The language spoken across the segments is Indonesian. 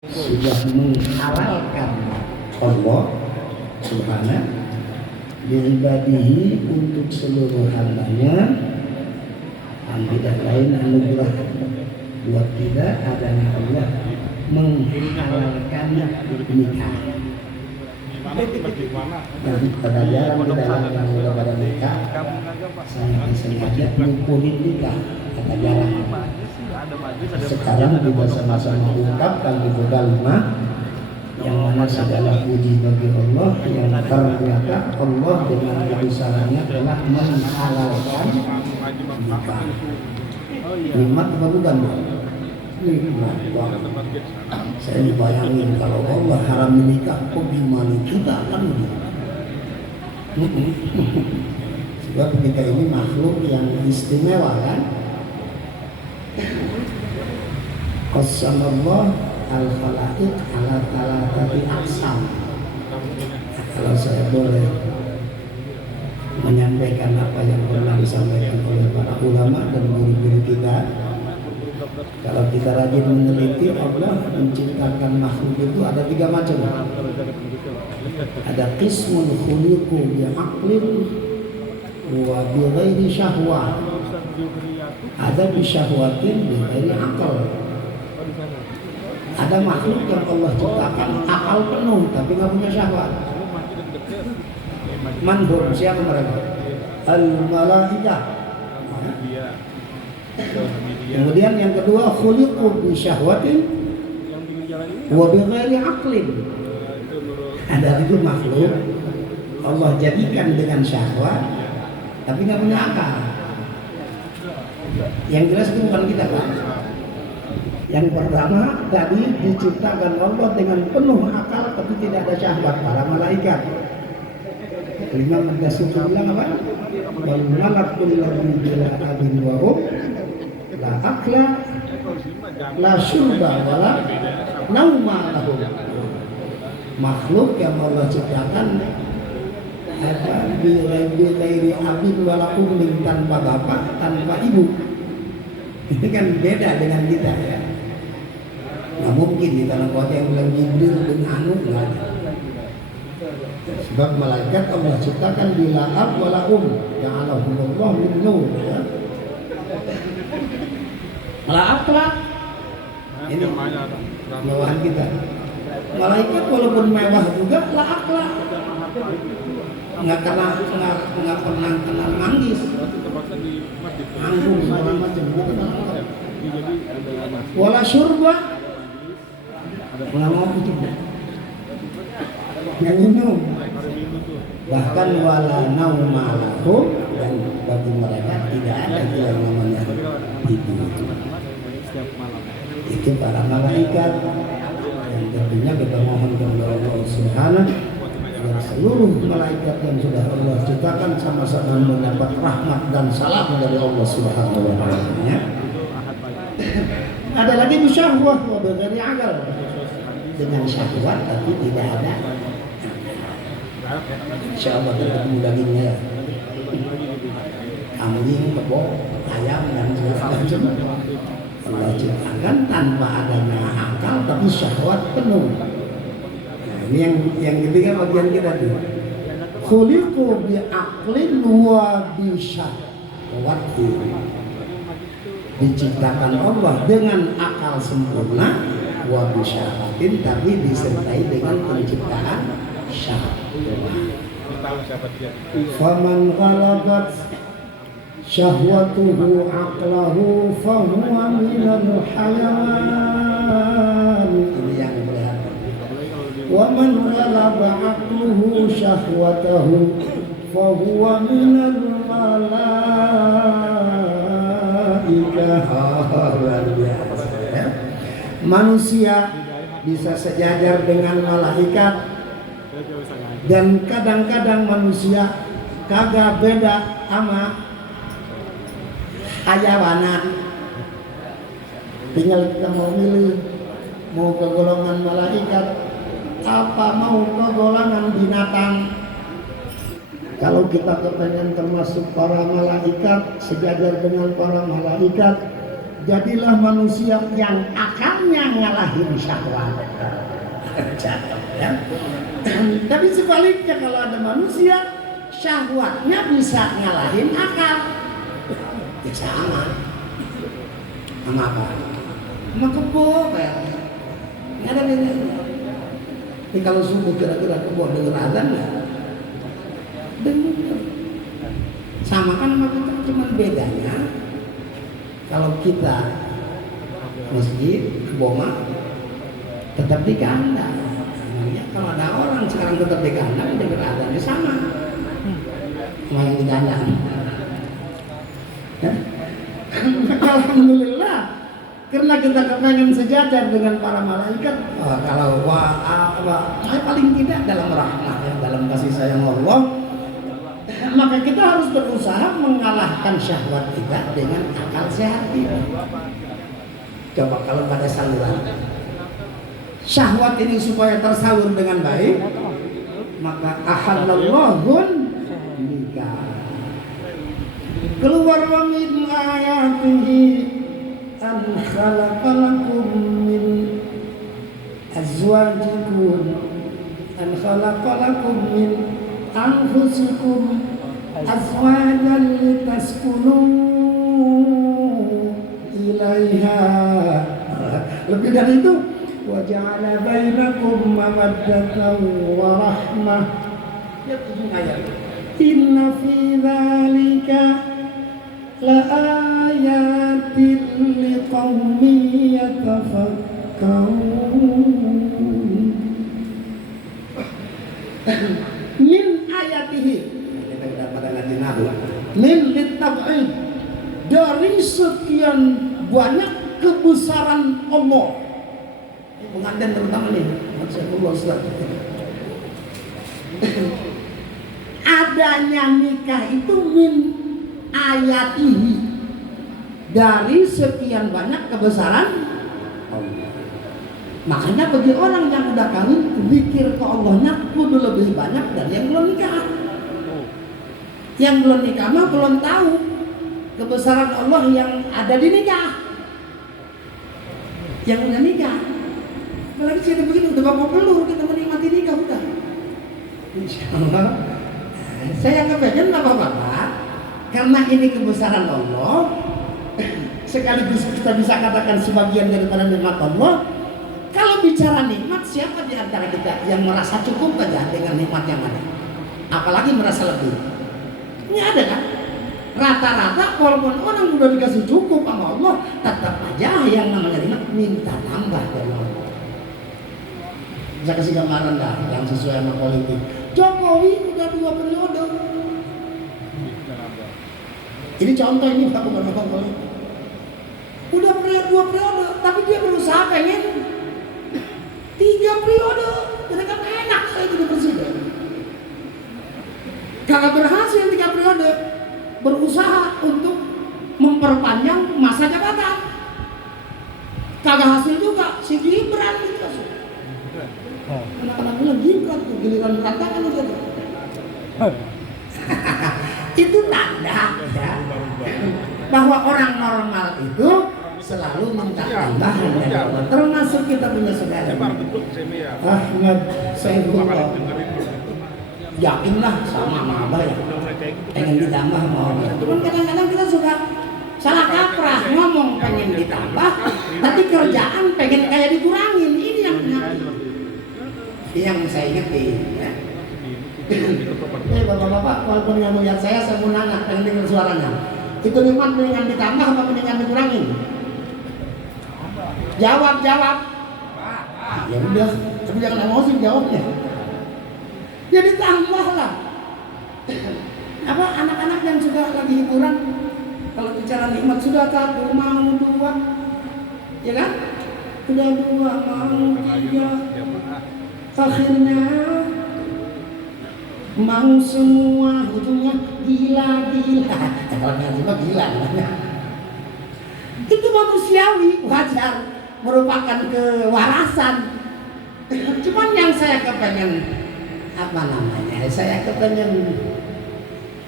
sudah menghalalkan Allah Subhanahu Biribadihi untuk seluruh hambanya. Tidak lain anugerah buat kita adalah Allah menghalalkan nikah. Dan pada jarang di dalam yang udah pada nikah, saya sengaja ngumpulin nikah. Kata jarang. Sekarang kita sama-sama ungkapkan di kalimat yang mana segala puji bagi Allah yang ternyata Allah dengan kebesarannya telah menghalalkan nikah. Nikmat apa bukan? Nikmat. Saya dibayangin kalau Allah haram menikah, kok gimana kita kan? Sebab kita ini makhluk yang istimewa kan? Qasamallah al-khalaiq ala thalathati aqsam. Kalau saya boleh menyampaikan apa yang pernah disampaikan oleh para ulama dan guru-guru kita, kalau kita rajin meneliti, Allah menciptakan makhluk itu ada 3 macam. Ada qismun khuliqu bi'aqlin wa bighairi syahwah. Ada bisyahwatin bighairi aql. Ada makhluk yang Allah ciptakan akal penuh tapi nggak punya syahwat. Manhum, siapa mereka? Al-malaikah. Kemudian yang kedua khuliqu bi syahwatin wa bi ghairi aqlin. Ada itu makhluk Allah jadikan dengan syahwat tapi nggak punya akal. Yang jelas itu bukan kita kan. Yang pertama tadi diciptakan Allah dengan penuh akal tapi tidak ada syahwat, para malaikat. Imam Ad-Dasuki bilang apa? Wal malakul ladzi bila abin wa hum la akla la syurba wala nauma lahum. Makhluk yang Allah ciptakan ada bilairi abin wala ummin, tanpa bapak, tanpa ibu. Ini kan beda dengan kita ya. Nggak mungkin di tanah kota yang bilang Jibril bin Anu nggak ada. Sebab malaikat Allah ciptakan bila ab wala yang Allahumma min nur ya. La akla ini mewahan kita. Malaikat walaupun mewah juga la akla. Nggak pernah kena manggis. Anggung segala macam gitu kan. Wala syurba nggak mau itu yang minum, bahkan wala nauma lahum, dan bagi mereka tidak ada yang namanya tidur. Itu para malaikat yang tentunya kita mohon kepada Allah Subhanahu agar seluruh malaikat yang sudah Allah ciptakan sama-sama mendapat rahmat dan salam dari Allah Subhanahu wa taala. Ada lagi bisyahwah wa bighairi aqal, dengan syahwat tapi tidak ada. Insyaallah kita ketemu dagingnya ya. Kambing, kebo, ayam dan segala macam Allah ciptakan tanpa adanya akal tapi syahwat penuh. Nah, ini yang ketiga bagian kita tuh. Khuliqu bi aqlin wa bi syahwatin. Diciptakan Allah dengan akal sempurna wa bi syahwatin, tapi disertai dengan penciptaan syahwat. Faman ghalabat syahwatuhu aqlahu fahuwa minal hayawan. Ini yang kelihatan. Wa man ghalaba aqluhu syahwatahu fahuwa minal malaikah. Luar biasa ya. Manusia bisa sejajar dengan malaikat, dan kadang-kadang manusia kagak beda sama hayawanat. Tinggal kita mau milih, mau ke golongan malaikat apa mau ke golongan binatang. Kalau kita kepengen termasuk para malaikat, sejajar dengan para malaikat, jadilah manusia yang akalnya hanya ngalahin syahwat. Jatuh, ya. Tapi sebaliknya kalau ada manusia syahwatnya bisa ngalahin akal, ya sama apa? Sama kebo, nggak ada bedanya. Ini kalau subuh kira-kira kebo denger azan nggak? Dengar. Sama kan sama kita, cuma bedanya kalau kita masjid kebo mah tetap di kandang. Ya, kalau ada orang sekarang tetap di kandang denger azan sama yang di kandang. Ya? Alhamdulillah, karena kita kepengen sejajar dengan para malaikat. Kalau paling tidak dalam rahmat, dalam kasih sayang Allah, maka kita harus berusaha mengalahkan syahwat kita dengan akal sehat ini. Coba kalau pada saluran syahwat ini supaya tersalur dengan baik, maka ahallallahun nikah. Keluar min ayatihi an khalaqalakum min azwajikum an khalaqalakum min anfusikum azwajan litaskunu ilaiha. Lebih dari itu, wa ja'ala bainakum mawaddatan wa rahmah. Ya, 7 ayat. Inna fi dzalika la ayatin liqaumin yatafakkarun. Min ayatihi, kita sudah pada ngaji nahu. Min litab'id, dari sekian banyak kebesaran Allah. Pengantin terutama nih, Rasulullah SAW. Adanya nikah itu min ayatihi, dari sekian banyak kebesaran Allah. Makanya bagi orang yang udah kawin, zikir ke Allahnya kudu lebih banyak dari yang belum nikah. Yang belum nikah mah belum tahu kebesaran Allah yang ada di nikah. Yang udah nikah, apalagi cerita begini, udah bawa pelur, kita menikmati nikah udah. Insya Allah. Saya kepengen bapak-bapak, karena ini kebesaran Allah, sekaligus kita bisa katakan sebagian daripada nikmat Allah. Kalau bicara nikmat, siapa di antara kita yang merasa cukup aja dengan nikmat yang ada? Apalagi merasa lebih? Ini ada kan? Rata-rata walaupun orang sudah dikasih cukup sama Allah, tetap aja yang namanya nikmat minta tambah dari Allah. Bisa kasih gambaran dah yang sesuai sama politik. Jokowi udah 2 periode. Ini contoh, ini bukan apa politik. Udah 2 periode, tapi dia berusaha pengen 3 periode. Jadi kan enak saya jadi presiden. Kalau berhasil 3 periode, berusaha untuk memperpanjang masa jabatan. Kagak hasil juga, si Gibran gitu. Anak-anak bilang Gibran tuh giliran berantakan aja tuh. Itu tanda ya, bahwa orang normal itu selalu minta tambahan dari Allah. Termasuk kita punya saudara Ahmad Saifullah. Yakinlah sama Abah ya, pengen ditambah mau. Cuman kadang-kadang kita suka salah kaprah, ngomong pengen ditambah, tapi kerjaan pengen kayak dikurangin. Ini yang saya ingetin ya. Bapak-bapak, walaupun nggak melihat saya mau nanya, pengen dengar suaranya. Itu nikmat mendingan ditambah apa mendingan dikurangin? Jawab. Ya udah, tapi jangan emosi jawabnya. Jadi tambahlah. Apa anak-anak yang sudah lagi hiburan, kalau bicara nikmat sudah 1 mau 2, ya kan? Sudah 2 mau 3, akhirnya mau semua, ujungnya gila. Kalau ngaji mah gila namanya. Itu manusiawi, wajar, merupakan kewarasan. Cuman yang saya kepengen apa namanya? Saya kepengen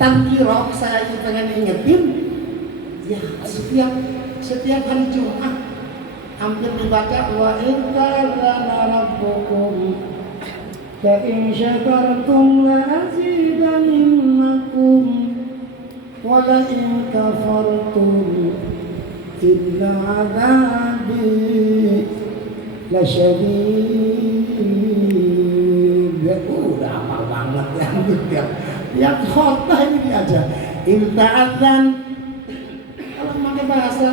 tangkirok, saya kepengen ingetin ya setiap hari Jumat hampir dibaca wa in ta'adzana rabbukum la in syakartum la azidannakum wa la in kafartum inna 'adzabi lasyadid. Udah hafal banget yang khotbah ini aja. In ta'adzan, kalau pakai bahasa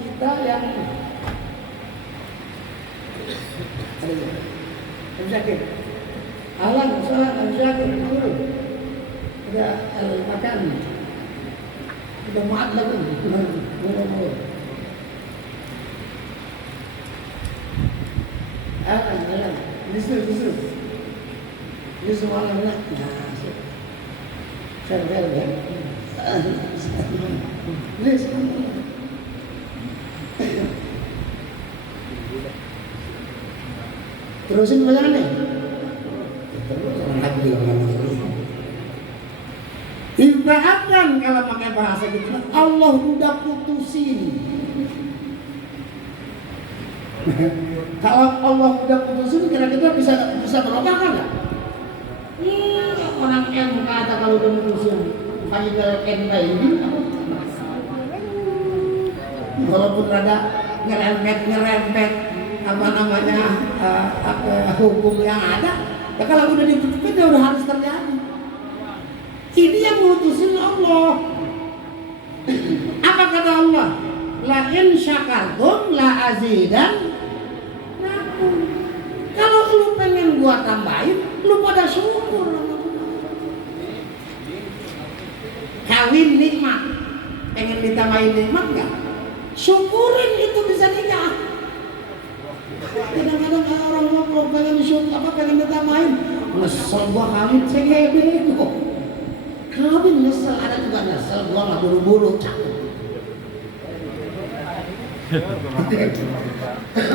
kita yang sakit, alam salah sakit dulu, udah makan, udah maat lagi, alam, justru, ini semua anak, saya ya, terusin bacaan nih. Terus orang lagi juga ngomong. Ibaratkan kalau pakai bahasa gitu, Allah udah putusin. Kalau Allah udah putusin, kira-kira bisa berubah kan nggak? Orang MK kata kalau udah putusin, final MK ini, walaupun rada nyerempet apa namanya hukum yang ada, ya kalau udah ditutupin ya udah harus terjadi. Ini yang memutusin Allah. Apa kata Allah? La in syakartum la azidan. Kalau lu pengen gua tambahin, lu pada syukur. Kawin nikmat, pengen ditambahin nikmat nggak? Syukurin itu bisa nikah. Kadang-kadang orang ngobrol pengen syukur apa pengen ditambahin, nyesel gua kawin segede kok. Kawin nyesel, ada juga nyesel gua nggak buru-buru cakep.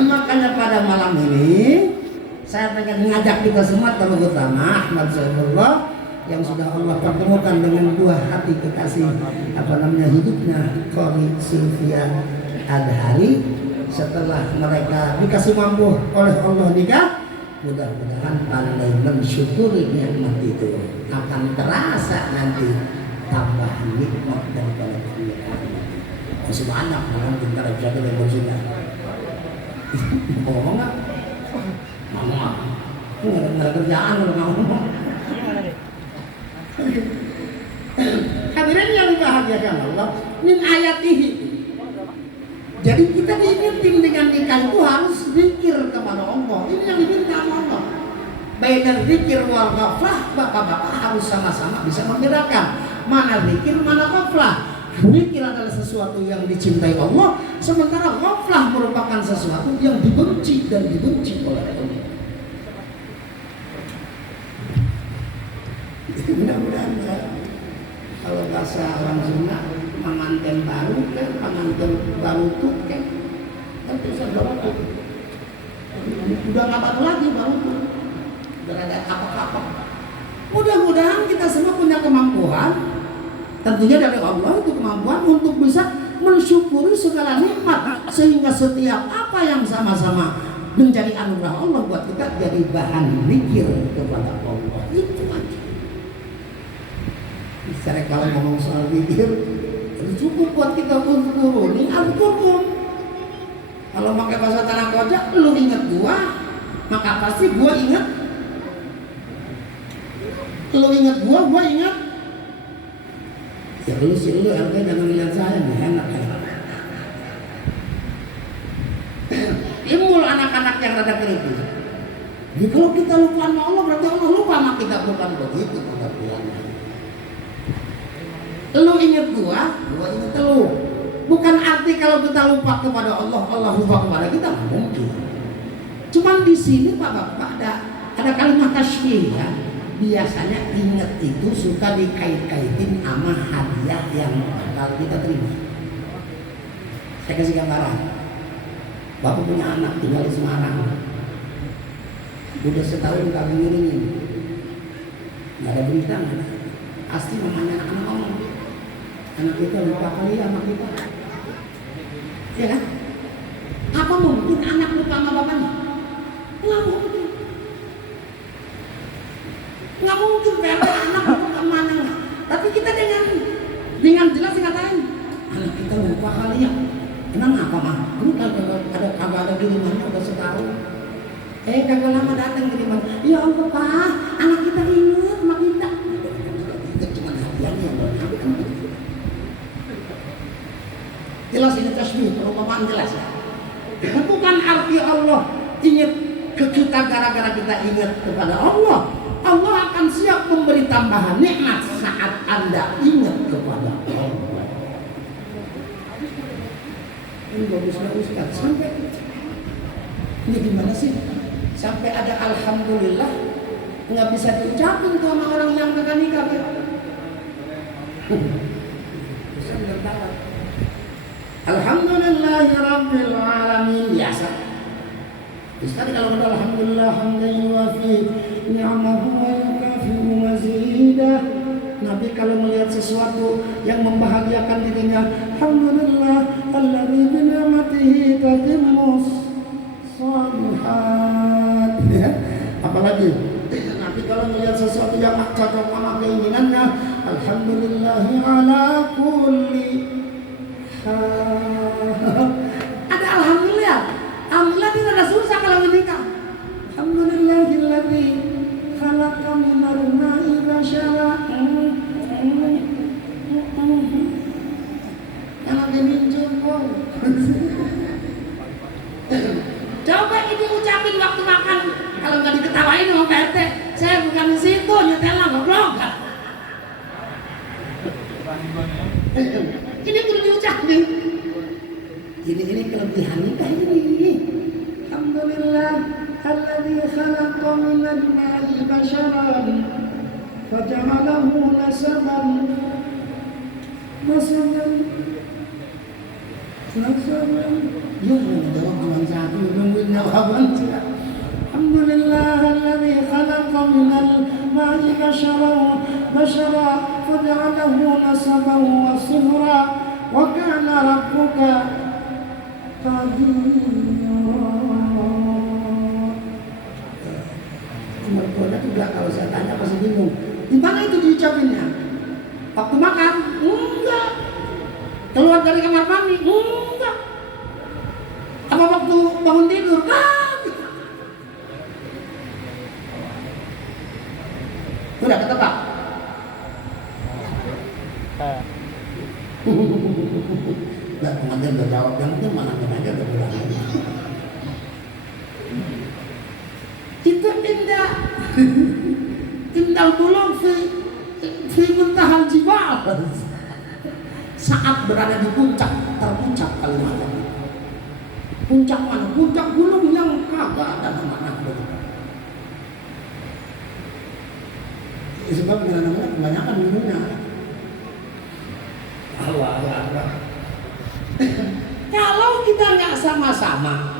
Makanya pada malam ini saya pengen ngajak kita semua, terutama Ahmad Zainullah yang sudah Allah pertemukan dengan dua hati kekasih hidupnya Qori Sylvia Adhari. Setelah mereka dikasih mampu oleh Allah nikah, mudah-mudahan pandai mensyukuri nikmat itu, akan terasa nanti tambahan nikmat daripada pernikahan. Masih banyak orang kita bisa kita bersihnya. Ngomong nggak? Ngomong. Nggak kerjaan kalau ngomong. Hadirin yang dibahagiakan Allah, min ayatihi. Jadi kita diingetin dengan nikah itu harus zikir kepada Allah. Ini yang diminta Allah. Bainar zikir wal ghaflah, bapak-bapak harus sama-sama bisa membedakan mana zikir, mana ghaflah. Zikir adalah sesuatu yang dicintai Allah, sementara ghaflah merupakan sesuatu yang dibenci dan dibenci oleh Allah. Mudah-mudahan kalau bahasa orang Sunda, pengantin baru kan, pengantin baru tuh kan bisa baru tuh. Udah nggak baru lagi baru tuh. Udah ada apa-apa. Mudah-mudahan kita semua punya kemampuan, tentunya dari Allah itu kemampuan untuk bisa mensyukuri segala nikmat, sehingga setiap apa yang sama-sama menjadi anugerah Allah buat kita jadi bahan zikir kepada Allah. Itu aja. Misalnya kalau ngomong soal zikir, cukup buat kita untuk turunin Al-Qur'an. Kalau pakai bahasa tanah kojak, lu ingat gua, maka pasti gua ingat. Lu ingat gua ingat. Ya lu sih lu harusnya jangan lihat saya, nih enak ya. Ilmu anak-anak yang rada kritis. Jadi kalau kita lupa sama Allah, berarti Allah lupa sama kita, bukan begitu pengertiannya. Lu ingat gua ingat lu. Bukan arti kalau kita lupa kepada Allah, Allah lupa kepada kita, mungkin. Cuman di sini Bapak ada kalimat tasbih ya. Biasanya ingat itu suka dikait-kaitin sama hadiah yang bakal kita terima. Saya kasih gambaran. Bapak punya anak tinggal di Semarang. Udah setahun kagak ngirimin. Nggak ada berita, nggak ada. Pasti mamanya anak ngomong. Anak kita lupa kali sama kita. Ya kan? Apa mungkin anak lupa sama bapaknya. Nggak mungkin. Nggak mungkin PRT anak lupa sama anaknya. Tapi kita dengan jelas ngatain, anak kita lupa kali ya. Emang apa mah? Ini kagak ada kirimannya udah setahun. Kagak lama datang kiriman. Ya Allah Pak, anak kita ingat sama kita. Itu cuma hadiahnya. Jelas ini tasbih, perumpamaan jelas ya. Bukan arti Allah ingat ke kita gara-gara kita ingat kepada Allah. Allah akan siap memberi tambahan nikmat saat Anda ingat kepada Allah. Ini bagusnya Ustaz. Sampai ini gimana sih? Sampai ada alhamdulillah nggak bisa diucapin tuh sama orang yang kagak nikah. Bisa bilang tahu. Alhamdulillahirabbil alamin biasa. Ustaz kalau kata alhamdulillah hamdan yuwafi ni'amahu wa yukafi'u mazidah. Nabi kalau melihat sesuatu yang membahagiakan dirinya, alhamdulillah alladzi bi ni'matihi tatimmus shalihat. Apalagi Nabi kalau melihat sesuatu yang cocok sama keinginannya, alhamdulillahi ala kulli hal. Ada alhamdulillah. Alhamdulillah tidak ada susah kalau menikah. Alhamdulillahilladzi khalaqa minar ma'i basyara. Yang lagi minjem kok. Coba ini ucapin waktu makan. Kalau nggak diketawain sama Pak RT, saya bukan di situ nyetel goblok. Ini perlu diucapin. Ini kelebihan nikah ini. Alhamdulillah alladzi khalaqa minal ma'i basyaran faja'alahu nasaban. Ya, jawab cuma satu, nungguin jawaban. Alhamdulillah alladzi khalaqa minal ma'i basyara faja'alahu nasaban wa sihra wa kana rabbuka mertuanya juga kalau saya tanya pasti bingung. Di mana itu diucapinnya? Waktu makan? Enggak. Keluar dari kamar mandi? Enggak. Apa waktu bangun tidur? Enggak. Udah ketebak? Nggak, pengantin udah jawab yang itu mana aja udah bilang. Itu indah. Indah tulung fi muntahal jibal. Saat berada di puncak terpuncak Kalimantan. Puncak mana? Puncak gunung yang kagak ada nama-nama. Sebab namanya kebanyakan gunungnya. Allah. Kalau kita nggak sama-sama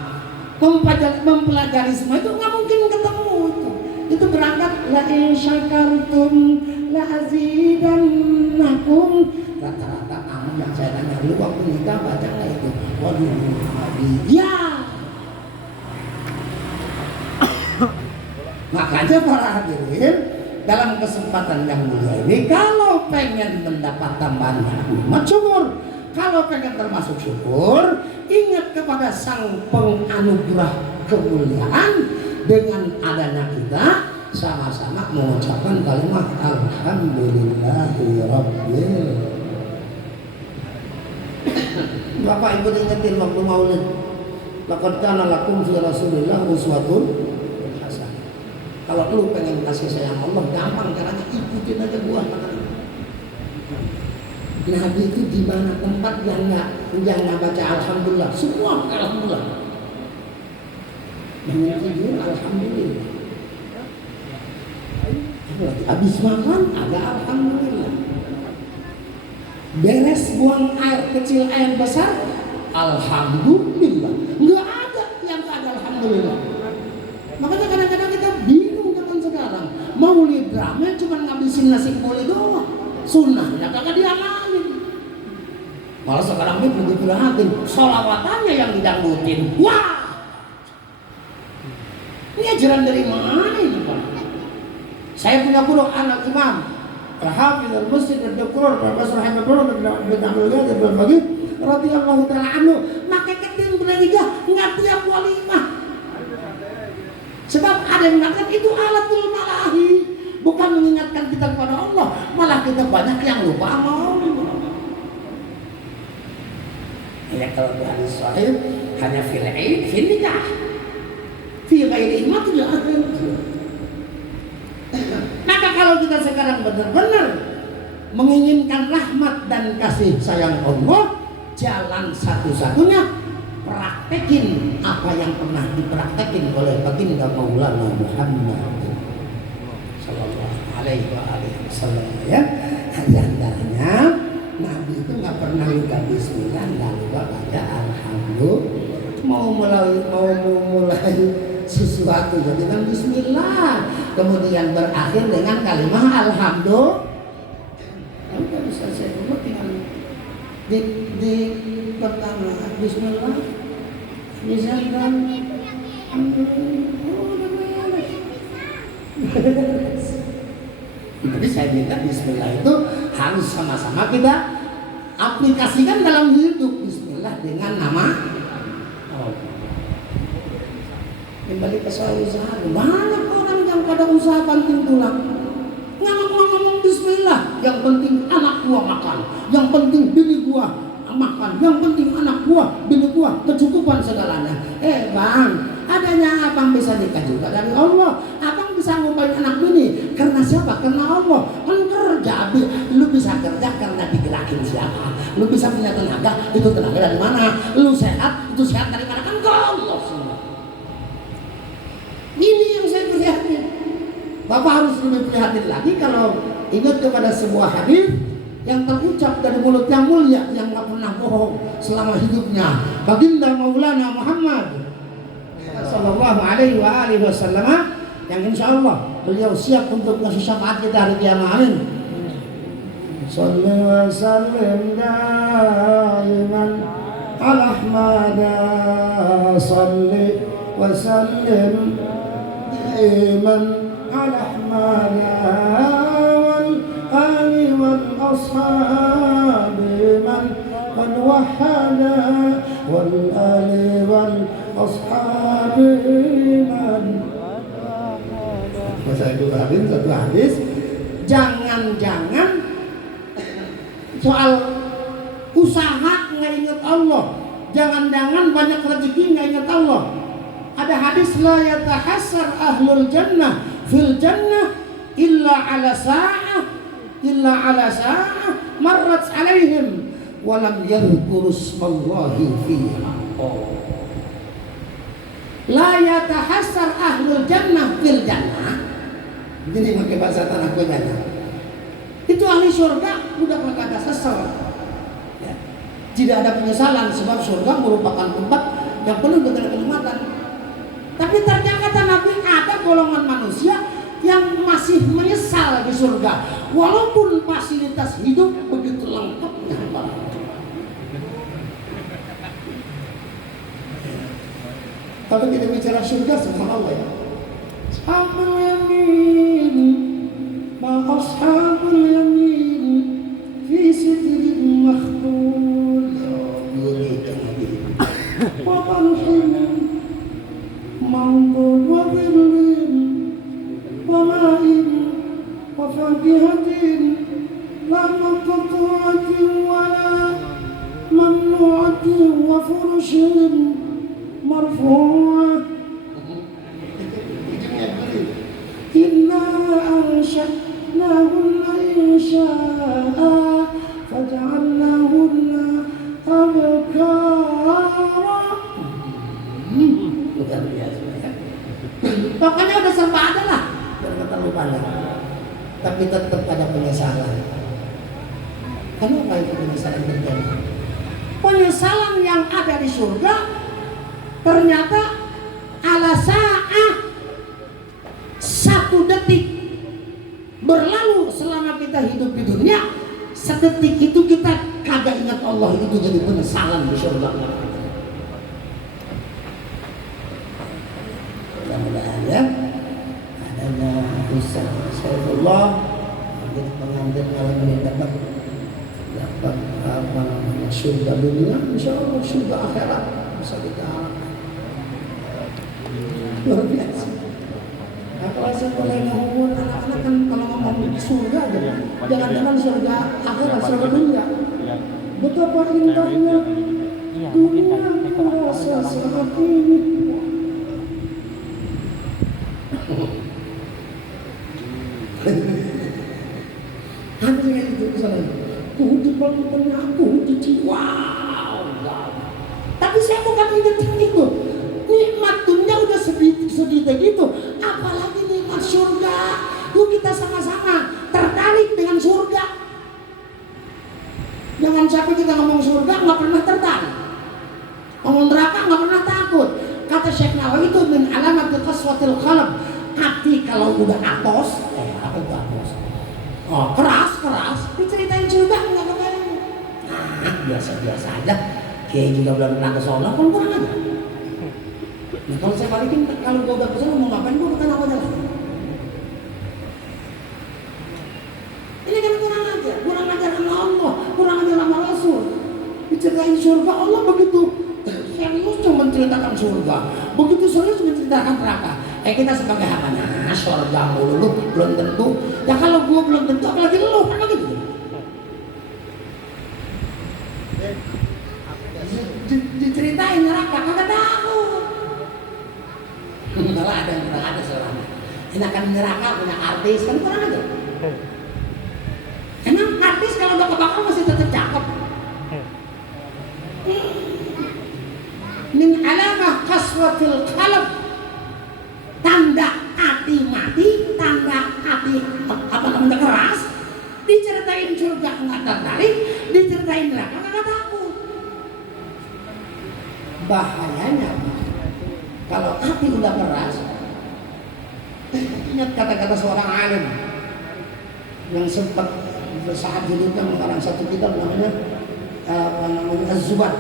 mempelajari semua itu nggak mungkin ketemu itu berangkat la in syakartum la azidannakum. Rata-rata kamu yang saya tanya lu waktu nikah baca nggak itu? Waduh, ya. Makanya para hadirin dalam kesempatan yang mulia ini kalau pengen mendapat tambahan nikmat syukur. Kalau pengen termasuk syukur, ingat kepada Sang Penganugerah kemuliaan dengan adanya kita sama-sama mengucapkan kalimat alhamdulillahirabbil. Bapak Ibu ingetin waktu maulid, laqad kana lakum fi Rasulillah uswatun hasanah. Kalau lu pengen kasih sayang Allah, gampang caranya, ikutin aja gua. Nabi itu di mana tempat yang nggak baca alhamdulillah, semua alhamdulillah. Yang tidur alhamdulillah. Habis makan ada alhamdulillah. Beres buang air kecil air besar, alhamdulillah. Nggak ada yang nggak ada alhamdulillah. Makanya kadang-kadang kita bingung dengan sekarang. Maulid drama cuma ngabisin nasi kebuli doang. Sunnahnya kagak diamalin. Malah sekarang ini perlu diperhatiin, sholawatannya yang didangdutin. Wah, ajaran dari mana ini Pak? Saya punya guru anak imam Al-Hafidh Al-Masjid Al-Doktor Profesor Hamidullah bin Abdul Qadir Al-Baghi radhiyallahu ta'ala anhu, maka ketim berliga ngerti yang walimah. Sebab ada yang mengatakan itu alatul malahi, bukan mengingatkan kita kepada Allah, malah kita banyak yang lupa sama Allah. Ya kalau di hadis sahih hanya fil aid fil nikah, fi ghairi ma tidak ada. Maka kalau kita sekarang benar-benar menginginkan rahmat dan kasih sayang Allah, jalan satu-satunya praktekin apa yang pernah dipraktekin oleh baginda Maulana Muhammad sallallahu alaihi wasallam ya. Di antaranya Nabi itu nggak pernah lupa bismillah, nggak lupa baca alhamdulillah. Mau mulai sesuatu jadi dengan bismillah, kemudian berakhir dengan kalimat alhamdulillah. Kalau bisa saya buat tinggal di pertama bismillah, misalkan jadi saya minta bismillah itu harus sama-sama kita aplikasikan dalam hidup. Bismillah dengan nama kembali ke soal usaha. Banyak orang yang pada usaha banting tulang ngomong bismillah, yang penting anak gua makan, yang penting bini gua makan, yang penting anak gua, bini gua kecukupan segalanya. Bang, adanya abang bisa nikah juga dari Allah. Abang bisa ngupain anak bini karena siapa? Karena Allah. Kan kerja, lu bisa kerja karena digerakin siapa? Lu bisa punya tenaga, itu tenaga dari mana? Lu sehat, itu sehat dari mana? Kan Allah semua. Ini yang saya prihatin. Bapak harus lebih prihatin lagi kalau ingat kepada sebuah hadis yang terucap dari mulut yang mulia yang gak pernah bohong selama hidupnya, baginda Maulana Muhammad sallallahu alaihi wasallam, yang insya Allah beliau siap untuk ngasih syafaat kita hari kiamat. Amin. Salli wa sallim daiman ala Ahmad, salli wa sallim daiman ala Ahmad wal ali wal ashab man qad wahada wal ali wal ashab man. Satu hadis, jangan-jangan soal usaha nggak ingat Allah, jangan-jangan banyak rezeki nggak ingat Allah. Ada hadis la yatahassar ahlul jannah fil jannah illa ala sa'ah marrat alaihim wa lam yadhkuru ismallahi fiha. La yatahassar ahlul jannah fil jannah. Jadi pakai bahasa tanah Konyana. Itu ahli surga udah kagak ada sesal. Ya. Tidak ada penyesalan sebab surga merupakan tempat yang penuh dengan kenikmatan. Tapi ternyata Nabi ada golongan manusia yang masih menyesal di surga walaupun fasilitas hidup begitu lengkapnya. Kalau kita bicara surga, subhanallah ya. Ashabul yamin, ma ashabul yamin, fi sidrin makhdud, wa talhin mamdud wa dhillin, wa ma'in, wa fakihatin, la maqtu'atin wa la mamnu'atin, wa furushin marfu'ah. Inna ansha'nahunna insha'a faja'alnahunna abkara. Luar biasa ya. Pokoknya udah serba ada lah, jangan terlalu banyak. Tapi tetap ada penyesalan. Kenapa itu penyesalan terjadi? Penyesalan yang ada di surga ternyata ala sa'ah, satu detik berlalu selama kita hidup di dunia, sedetik itu kita kagak ingat Allah, itu jadi penyesalan di surga. Mudah-mudahan ya astagfirullah, gitu pengantin kalau ini dapat apa namanya surga dunia, insya Allah surga akhirat bisa kita harapkan. Luar biasa. Nah, kalau saya boleh ngomong anak-anak kan kalau ngomong surga aja, jangan-jangan surga akhirat, surga dunia. Betapa indahnya dunia terasa saat ini. Ada yang itu kesana. Puji pelukannya, puji jiwa. Wow. Tapi saya bukan ingetin itu. Nikmat dunia udah sedih gitu. Apalagi nikmat surga. Yuk kita sama-sama tertarik dengan surga. Jangan sampai kita ngomong surga nggak pernah tertarik. Ngomong neraka nggak pernah takut. Kata Syekh Nawawi itu min alamatul qaswatil qalb. Hati kalau udah atos, apa itu atos? Oh, keras, diceritain surga nggak kebayang. Nah, biasa-biasa aja. Kayak juga belum pernah ke sono, kan kurang aja. Nah, kalau saya balikin, kalau gue udah ke sono mau ngapain, gue bukan apa lagi. Ini kan kurang ajar sama Allah, kurang ajar sama Rasul. Diceritain surga, Allah begitu serius cuma menceritakan surga, begitu serius menceritakan neraka. Kita sebagai hambanya, surga mulu belum tentu. Ya kalau gua belum tentu, apalagi lu kan gitu. Diceritain neraka kagak tahu. Kalau ada yang kurang ada selama. Enakan neraka punya artis kan kurang aja. Emang artis kalau udah kebakar masih tetap cakep. Min alamah qaswatil qalb. Tanda hati mati, tanda hati apa namanya keras. Diceritain surga nggak tertarik, diceritain neraka nggak takut. Bahayanya kalau hati udah keras. Ingat kata-kata seorang alim yang sempat saat hidupnya mengarang satu kitab namanya Az-Zubat,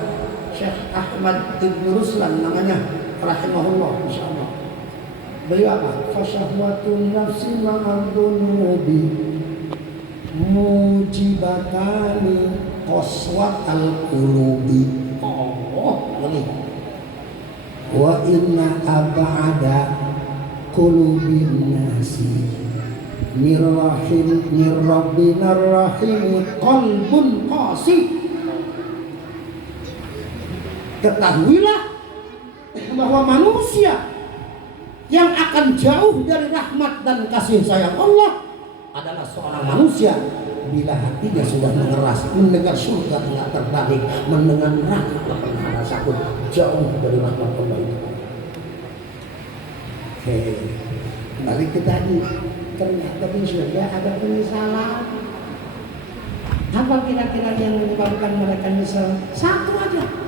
Syekh Ahmad Ibn Ruslan namanya, rahimahullah, insyaallah. Beliau apa? Fasyahwatun nafsi ma'adzunubi mujibatani qaswat al-qulubi. Oh, ini. Wa inna ab'ada qulubin nasi nirrabbinar rahim qalbun qasi. Ketahuilah bahwa manusia yang akan jauh dari rahmat dan kasih sayang Allah adalah seorang manusia bila hatinya sudah mengeras, mendengar surga tidak tertarik, mendengar neraka tidak pernah rasa pun, jauh dari rahmat Allah itu. Balik ke tadi, ternyata di surga ada penyesalan. Apa kira-kira yang menyebabkan mereka menyesal? Satu aja.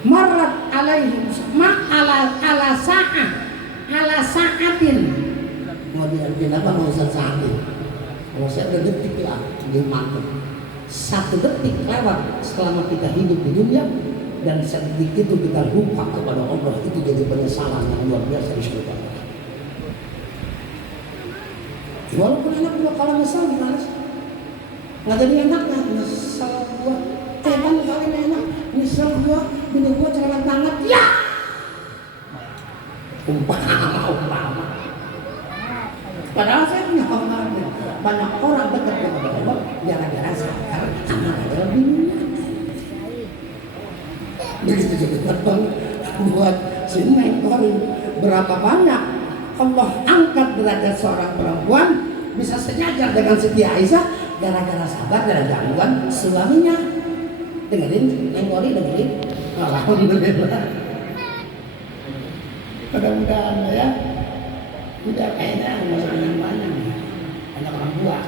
Marat alaihim ala sa'atin. Mau diartikan apa mau sa'atin? Kalau saya ada detik lah dia mati. 1 detik lewat selama kita hidup di dunia, dan sedetik itu kita lupa kepada Allah, itu jadi penyesalan yang luar biasa di surga. Walaupun enak juga kalau nyesal gimana sih? Nggak jadi enaknya nyesal gua. Kan kalian enak nyesal gua, bini gua cerewet banget. Ya. Umpama. Padahal saya punya pengalaman. Banyak orang dekat kepada Allah gara-gara sadar amal adalah bininya. Begitu juga terbang buat si Neng Korin. Berapa banyak Allah angkat derajat seorang perempuan bisa sejajar dengan Siti Aisyah gara-gara sabar dan gangguan suaminya. Dengerin Neng Korin, dengerin. Alhamdulillah. Mudah-mudahan ya. Udah kayaknya masalah yang banyak. Ada orang tua.